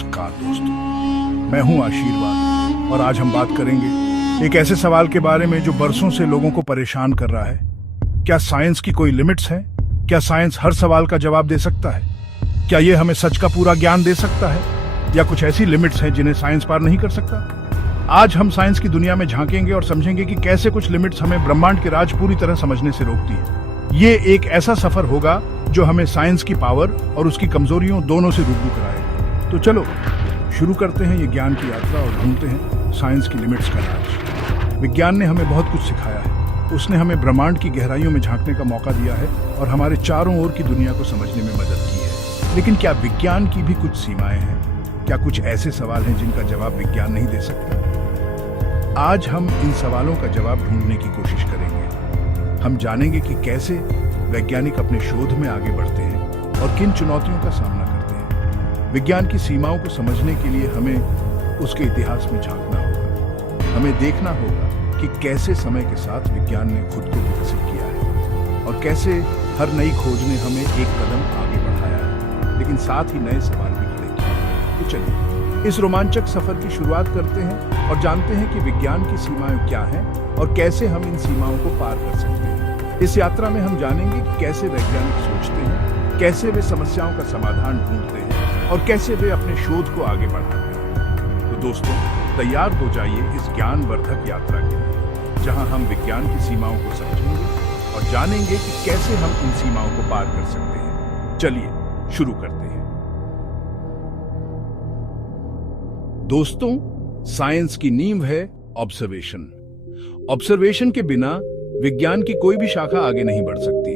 नमस्कार दोस्तों, मैं हूं आशीर्वाद और आज हम बात करेंगे एक ऐसे सवाल के बारे में जो बरसों से लोगों को परेशान कर रहा है। क्या साइंस की कोई लिमिट्स है? क्या साइंस हर सवाल का जवाब दे सकता है? क्या ये हमें सच का पूरा ज्ञान दे सकता है या कुछ ऐसी लिमिट्स हैं जिन्हें साइंस पार नहीं कर सकता? आज हम साइंस की दुनिया में झांकेंगे और समझेंगे कि कैसे कुछ लिमिट्स हमें ब्रह्मांड के राज पूरी तरह समझने से रोकती है। ये एक ऐसा सफर होगा जो हमें साइंस की पावर और उसकी कमजोरियों दोनों से रूबरू कराएगा। तो चलो शुरू करते हैं ये ज्ञान की यात्रा और ढूंढते हैं साइंस की लिमिट्स का राज। विज्ञान ने हमें बहुत कुछ सिखाया है। उसने हमें ब्रह्मांड की गहराइयों में झांकने का मौका दिया है और हमारे चारों ओर की दुनिया को समझने में मदद की है। लेकिन क्या विज्ञान की भी कुछ सीमाएं हैं? क्या कुछ ऐसे सवाल हैं जिनका जवाब विज्ञान नहीं दे सकता? आज हम इन सवालों का जवाब ढूंढने की कोशिश करेंगे। हम जानेंगे कि कैसे वैज्ञानिक अपने शोध में आगे बढ़ते हैं और किन चुनौतियों का सामना करते हैं। विज्ञान की सीमाओं को समझने के लिए हमें उसके इतिहास में झांकना होगा। हमें देखना होगा कि कैसे समय के साथ विज्ञान ने खुद को विकसित किया है और कैसे हर नई खोज ने हमें एक कदम आगे बढ़ाया है, लेकिन साथ ही नए सवाल भी खड़े किए। तो चलिए इस रोमांचक सफर की शुरुआत करते हैं और जानते हैं कि विज्ञान की सीमाएं क्या हैं और कैसे हम इन सीमाओं को पार कर सकते हैं। इस यात्रा में हम जानेंगे कि कैसे वैज्ञानिक सोचते हैं, कैसे वे समस्याओं का समाधान ढूंढते हैं और कैसे वे अपने शोध को आगे बढ़ाते हैं। तो दोस्तों, तैयार हो जाइए इस ज्ञानवर्धक यात्रा के लिए, जहां हम विज्ञान की सीमाओं को समझेंगे और जानेंगे कि कैसे हम इन सीमाओं को पार कर सकते हैं। चलिए शुरू करते हैं। दोस्तों, साइंस की नींव है ऑब्जर्वेशन। ऑब्जर्वेशन के बिना विज्ञान की कोई भी शाखा आगे नहीं बढ़ सकती।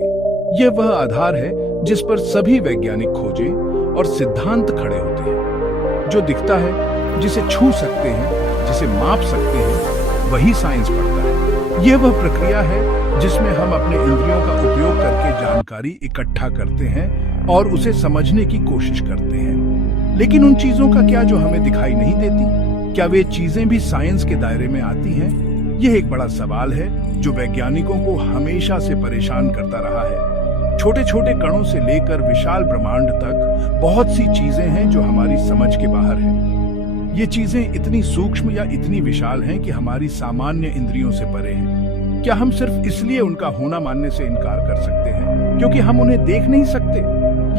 यह वह आधार है जिस पर सभी वैज्ञानिक खोजें और सिद्धांत खड़े होते हैं। जो दिखता है, जिसे छू सकते हैं, जिसे माप सकते हैं, वही साइंस पढ़ता है। यह वह प्रक्रिया है जिसमें हम अपने इंद्रियों का उपयोग करके जानकारी इकट्ठा करते हैं और उसे समझने की कोशिश करते हैं। लेकिन उन चीजों का क्या जो हमें दिखाई नहीं देती? क्या वे चीजें भी साइंस के दायरे में आती हैं? यह एक बड़ा सवाल है जो वैज्ञानिकों को हमेशा से परेशान करता रहा है। छोटे छोटे कणों से लेकर विशाल ब्रह्मांड तक बहुत सी चीजें हैं जो हमारी समझ के बाहर हैं। ये चीजें इतनी सूक्ष्म या इतनी विशाल हैं कि हमारी सामान्य इंद्रियों से परे हैं। क्या हम सिर्फ इसलिए उनका होना मानने से इनकार कर सकते हैं क्योंकि हम उन्हें देख नहीं सकते?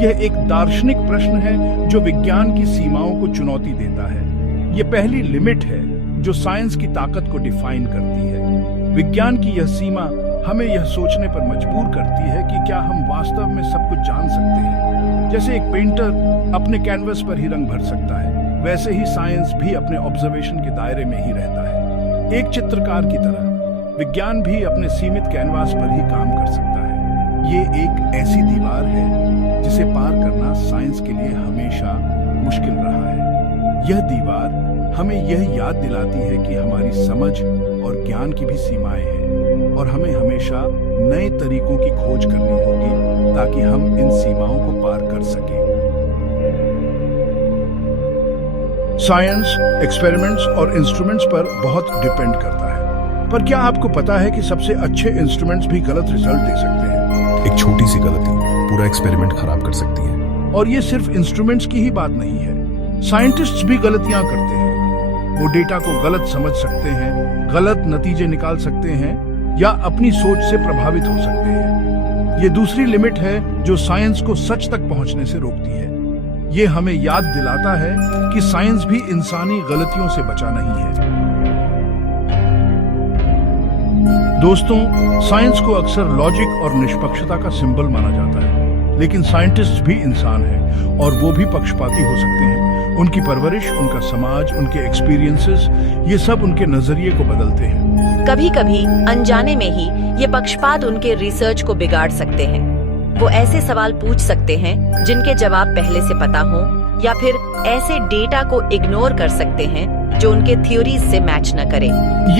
यह एक दार्शनिक प्रश्न है जो विज्ञान की सीमाओं को चुनौती देता है। यह पहली लिमिट है जो साइंस की ताकत को डिफाइन करती है। विज्ञान की यह सीमा हमें यह सोचने पर मजबूर करती है कि क्या हम वास्तव में सब कुछ जान सकते हैं। जैसे एक पेंटर अपने कैनवस पर ही रंग भर सकता है, वैसे ही साइंस भी अपने ऑब्जर्वेशन के दायरे में ही रहता है। एक चित्रकार की तरह विज्ञान भी अपने सीमित कैनवास पर ही काम कर सकता है। ये एक ऐसी दीवार है जिसे पार करना साइंस के लिए हमेशा मुश्किल रहा है। यह दीवार हमें यह याद दिलाती है कि हमारी समझ और ज्ञान की भी सीमाएं हैं और हमें हमेशा नए तरीकों की खोज करनी होगी ताकि हम इन सीमाओं को पार कर सकें। साइंस एक्सपेरिमेंट्स और इंस्ट्रूमेंट्स पर बहुत डिपेंड करता है, पर क्या आपको पता है कि सबसे अच्छे इंस्ट्रूमेंट्स भी गलत रिजल्ट दे सकते हैं? एक छोटी सी गलती पूरा एक्सपेरिमेंट खराब कर सकती है। और ये सिर्फ इंस्ट्रूमेंट्स की ही बात नहीं है। साइंटिस्ट्स भी गलतियां करते हैं। वो डेटा को गलत समझ सकते हैं, गलत नतीजे निकाल सकते हैं या अपनी सोच से प्रभावित हो सकते हैं। ये दूसरी लिमिट है जो साइंस को सच तक पहुंचने से रोकती है। ये हमें याद दिलाता है कि साइंस भी इंसानी गलतियों से बचा नहीं है। दोस्तों, साइंस को अक्सर लॉजिक और निष्पक्षता का सिंबल माना जाता है, लेकिन साइंटिस्ट भी इंसान हैं और वो भी पक्षपाती हो सकते हैं। उनकी परवरिश, उनका समाज, उनके एक्सपीरियंसेस, ये सब उनके नजरिए को बदलते हैं। कभी कभी अनजाने में ही ये पक्षपात उनके रिसर्च को बिगाड़ सकते हैं। वो ऐसे सवाल पूछ सकते हैं जिनके जवाब पहले से पता हो या फिर ऐसे डेटा को इग्नोर कर सकते हैं जो उनके थ्योरीज से मैच न करे।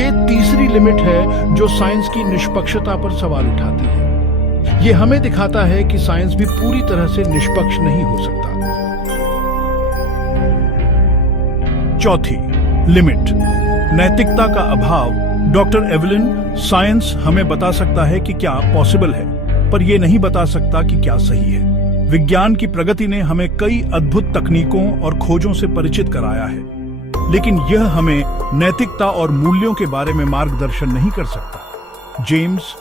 ये तीसरी लिमिट है जो साइंस की निष्पक्षता पर सवाल उठाती है। ये हमें दिखाता है कि साइंस भी पूरी तरह से निष्पक्ष नहीं हो सकता। चौथी लिमिट, नैतिकता का अभाव। डॉक्टर एवलिन, साइंस हमें बता सकता है कि क्या पॉसिबल है, पर यह नहीं बता सकता कि क्या सही है। विज्ञान की प्रगति ने हमें कई अद्भुत तकनीकों और खोजों से परिचित कराया है, लेकिन यह हमें नैतिकता और मूल्यों के बारे में मार्गदर्शन नहीं कर सकता। जेम्स,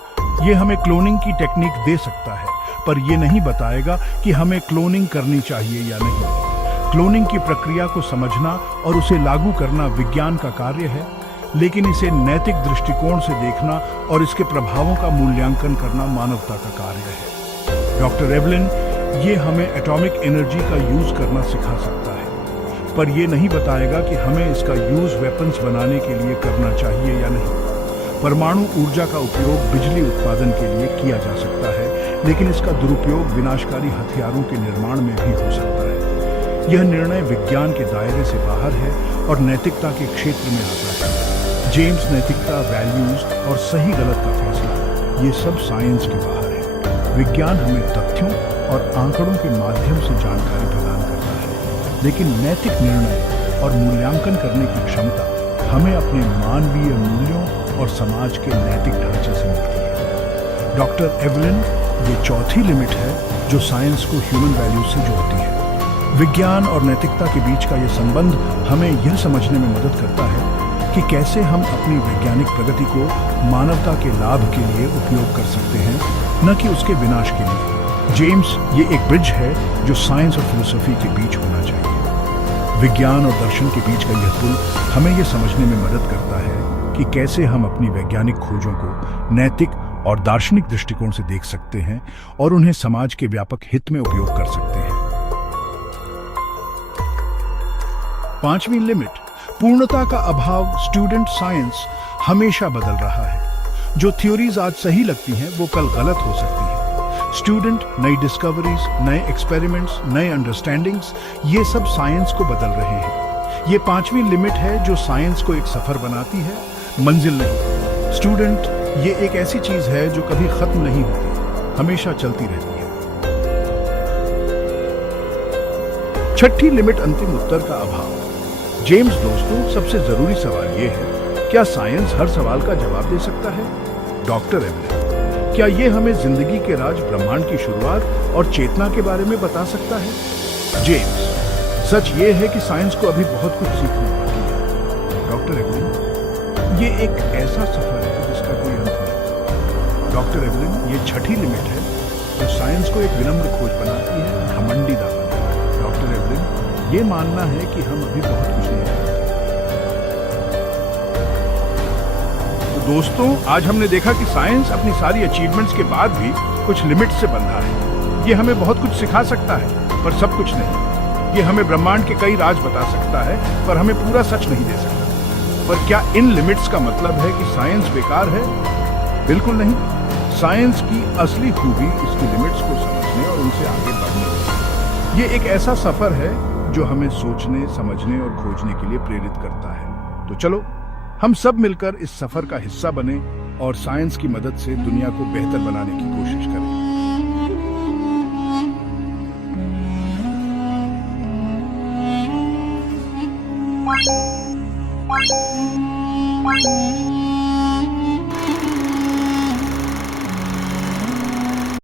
ये हमें क्लोनिंग की टेक्निक दे सकता है, पर यह नहीं बताएगा कि हमें क्लोनिंग करनी चाहिए या नहीं। क्लोनिंग की प्रक्रिया को समझना और उसे लागू करना विज्ञान का कार्य है, लेकिन इसे नैतिक दृष्टिकोण से देखना और इसके प्रभावों का मूल्यांकन करना मानवता का कार्य है। डॉक्टर एवलिन, ये हमें एटॉमिक एनर्जी का यूज करना सिखा सकता है, पर यह नहीं बताएगा कि हमें इसका यूज वेपन्स बनाने के लिए करना चाहिए या नहीं। परमाणु ऊर्जा का उपयोग बिजली उत्पादन के लिए किया जा सकता है, लेकिन इसका दुरुपयोग विनाशकारी हथियारों के निर्माण में भी हो सकता है। यह निर्णय विज्ञान के दायरे से बाहर है और नैतिकता के क्षेत्र में आता है। जेम्स, नैतिकता, वैल्यूज और सही गलत का फैसला, ये सब साइंस के बाहर है। विज्ञान हमें तथ्यों और आंकड़ों के माध्यम से जानकारी प्रदान करता है, लेकिन नैतिक निर्णय और मूल्यांकन करने की क्षमता हमें अपने मानवीय मूल्यों और समाज के नैतिक ढांचे से मिलती है। डॉक्टर एवलिन, ये चौथी लिमिट है जो साइंस को ह्यूमन वैल्यूज से जोड़ती है। विज्ञान और नैतिकता के बीच का यह संबंध हमें यह समझने में मदद करता है कि कैसे हम अपनी वैज्ञानिक प्रगति को मानवता के लाभ के लिए उपयोग कर सकते हैं, न कि उसके विनाश के लिए। जेम्स, ये एक ब्रिज है जो साइंस और फिलोसफी के बीच होना चाहिए। विज्ञान और दर्शन के बीच का यह पुल हमें यह समझने में मदद करता है कि कैसे हम अपनी वैज्ञानिक खोजों को नैतिक और दार्शनिक दृष्टिकोण से देख सकते हैं और उन्हें समाज के व्यापक हित में उपयोग कर सकते हैं। पांचवी लिमिट, पूर्णता का अभाव। स्टूडेंट, साइंस हमेशा बदल रहा है। जो थ्योरीज आज सही लगती हैं वो कल गलत हो सकती हैं। स्टूडेंट, नई डिस्कवरीज, नए एक्सपेरिमेंट्स, नए अंडरस्टैंडिंग्स, ये सब साइंस को बदल रहे हैं। ये पांचवी लिमिट है जो साइंस को एक सफर बनाती है, मंजिल नहीं। स्टूडेंट, ये एक ऐसी चीज है जो कभी खत्म नहीं होती, हमेशा चलती रहती है। छठी लिमिट, अंतिम उत्तर का अभाव। जेम्स दोस्तों, सबसे जरूरी सवाल ये है, क्या साइंस हर सवाल का जवाब दे सकता है? डॉक्टर एवलिन, क्या ये हमें जिंदगी के राज, ब्रह्मांड की शुरुआत और चेतना के बारे में बता सकता है? जेम्स, सच ये है कि साइंस को अभी बहुत कुछ सीखना बाकी है। डॉक्टर एवलिन, ये एक ऐसा सफर है जिसका कोई अंत नहीं। डॉक्टर एवलिन, ये छठी लिमिट है जो साइंस को एक विनम्र खोज बनाती है, घमंडी दामन। डॉक्टर एवलिन, ये मानना है कि हम अभी बहुत कुछ नहीं जानते। तो दोस्तों, आज हमने देखा कि साइंस अपनी सारी अचीवमेंट्स के बाद भी कुछ लिमिट्स से बंधा है। ये हमें बहुत कुछ सिखा सकता है, पर सब कुछ नहीं। ये हमें ब्रह्मांड के कई राज बता सकता है, पर हमें पूरा सच नहीं दे सकता। पर क्या इन लिमिट्स का मतलब है कि साइंस बेकार है? बिल्कुल नहीं। साइंस की असली खूबी इसकी लिमिट्स को समझने और उनसे आगे बढ़ने में। ये एक ऐसा सफर है जो हमें सोचने, समझने और खोजने के लिए प्रेरित करता है। तो चलो, हम सब मिलकर इस सफर का हिस्सा बने और साइंस की मदद से दुनिया को बेहतर बनाने की कोशिश करें।